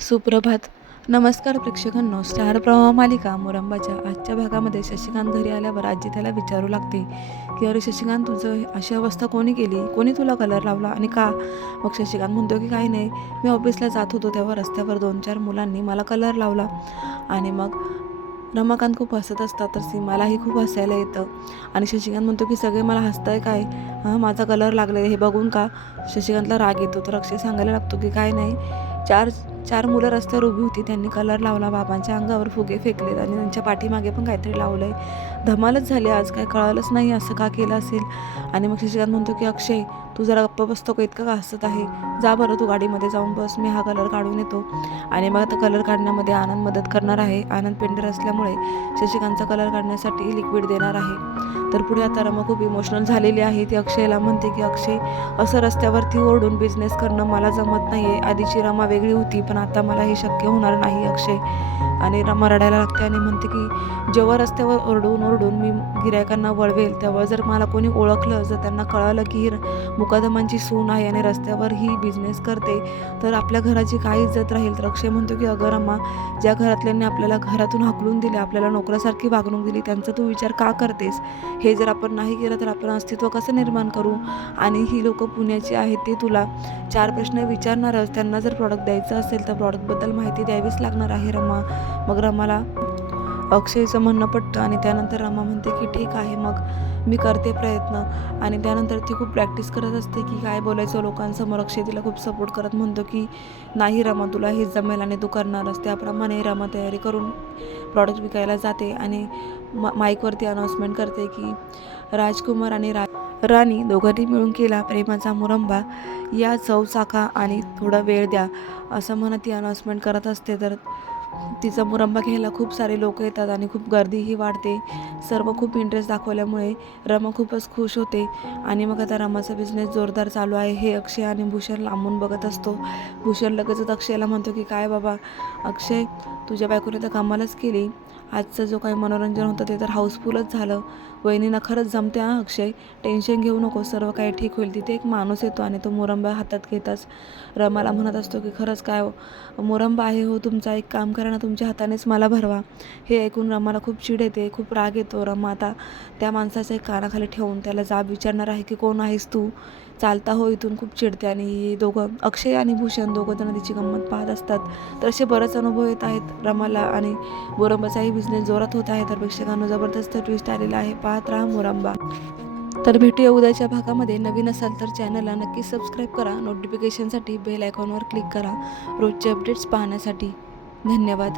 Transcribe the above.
सुप्रभात. नमस्कार प्रेक्षकांनो. स्टार प्रवाह मालिका मोरंबाच्या आजच्या भागामध्ये शशिकांत घरी आल्यावर आजी त्याला विचारू लागते की अरे शशिकांत तुझं अशी अवस्था कोणी केली? कोणी तुला कलर लावला आणि का? मग शशिकांत म्हणतो की काही नाही. मी ऑफिसला जात होतो तेव्हा रस्त्यावर दोन चार मुलांनी मला कलर लावला आणि मग रमाकांत खूप हसत असतात तर सीमालाही खूप हसायला येतं. आणि शशिकांत म्हणतो की सगळे मला हसताय काय? हां माझा कलर लागले हे बघून का? शशिकांतला राग येतो तर अक्षय सांगायला लागतो की काय नाही. चार चार मुलं रस्त्यावर उभी होती. त्यांनी कलर लावला. बाबांच्या अंगावर फुगे फेकलेत आणि त्यांच्या पाठीमागे पण काहीतरी लावलं आहे धमालच झाली आज. काय कळालंच नाही असं का केलं असेल? आणि मग शशिकांत म्हणतो की अक्षय तू जरा गप्प बसतो का? इतकं का हसत आहे. जा बरं तू गाडीमध्ये जाऊन बस. मी हा कलर काढून येतो. आणि मग आता कलर काढण्यामध्ये आनंद मदत करणार आहे. आनंद पेंटर असल्यामुळे शशिकांतचा कलर काढण्यासाठी लिक्विड देणार आहे. तर पुढे आता रमा खूप इमोशनल झालेली आहे. ती अक्षयला म्हणते की अक्षय असं रस्त्यावरती ओरडून बिझनेस करणं मला जमत नाही आहे आधीची रमा वेगळी होती पण आता मला हे शक्य होणार नाही अक्षय. आणि रमा रडायला लागते आणि म्हणते की जेव्हा रस्त्यावर ओरडून ओरडून मी गिरायकांना वळवेल तेव्हा जर मला कोणी ओळखलं जर त्यांना कळालं की ही र- मुकादमांची सून आहे आणि रस्त्यावर ही बिझनेस करते तर आपल्या घराची काही इज्जत राहील. तर अक्षय म्हणतो की अगं रमा ज्या घरातल्यांनी आपल्याला घरातून हाकलून दिले आपल्याला नोकरासारखी वागणूक दिली त्यांचा तू विचार का करतेस? हे जर आपण नाही केलं तर आपण अस्तित्व कसं निर्माण करू? आणि ही लोक पुण्याची आहेत ते तुला चार प्रश्न विचारणारच. त्यांना जर प्रॉडक्ट द्यायचं असेल तर प्रॉडक्टबद्दल माहिती द्यावीच लागणार आहे रमा. मग रमाला अक्षयचं म्हणणं पटतं आणि त्यानंतर रमा म्हणते की ठीक आहे मग मी करते प्रयत्न. आणि त्यानंतर ती खूप प्रॅक्टिस करत असते की काय बोलायचं लोकांसमोर? अक्षय तिला खूप सपोर्ट करत म्हणतो की नाही रमा तुला हे जमेल आणि तू करणारच त्याप्रमाणे रमा तयारी करून प्रॉडक्ट विकायला जाते आणि म माईकवरती अनाऊन्समेंट करते की राजकुमार आणि रा राणी दोघांनी मिळून केला प्रेमाचा मुरंबा. या चव चाखा आणि थोडा वेळ द्या असं म्हणत ती अनाऊन्समेंट करत असते. तर तिचा मुरंबा घ्यायला खूप सारे लोक येतात आणि खूप गर्दीही वाढते. सर्व खूप इंटरेस्ट दाखवल्यामुळे रमा खूपच खुश होते. आणि मग आता रमाचा बिझनेस जोरदार चालू आहे. हे अक्षय आणि भूषण लांबून बघत असतो. भूषण लगेचच अक्षयला म्हणतो की काय बाबा अक्षय तुझ्या बायकोने तर कामालाच केली. आजचं जो काही मनोरंजन होतं ते तर हाऊसफुलच झालं. वहिनीनं खरंच जमते हा अक्षय. टेन्शन घेऊ नको. सर्व काही ठीक होईल. तिथे एक माणूस येतो आणि तो मोरंबा हातात घेताच रमाला म्हणत असतो की खरंच काय मुरंबा मोरंबा आहे हो तुमचा. एक काम करा ना तुमच्या हातानेच मला भरवा. हे ऐकून रमाला खूप चिड येते खूप राग येतो. रमा आता त्या माणसाच्या कानाखाली ठेवून त्याला जाब विचारणार आहे की कोण आहेस तू? चालता हो इथून खूप चिडते आणि हे दोघं अक्षय आणि भूषण दोघं जण तिची गंमत पाहत असतात. तर असे बरेच अनुभव येत आहेत रमाला आणि मोरंबाचाही बिझनेस जोरात होत आहे. तर प्रेक्षकांना जबरदस्त ट्विस्ट आलेला आहे. पाहत राहा मोरंबा. तर भेटूया उद्याच्या भागामध्ये. नवीन असाल तर चॅनलला नक्की सबस्क्राईब करा. नोटिफिकेशनसाठी बेल आयकॉनवर क्लिक करा. रोजचे अपडेट्स पाहण्यासाठी. धन्यवाद.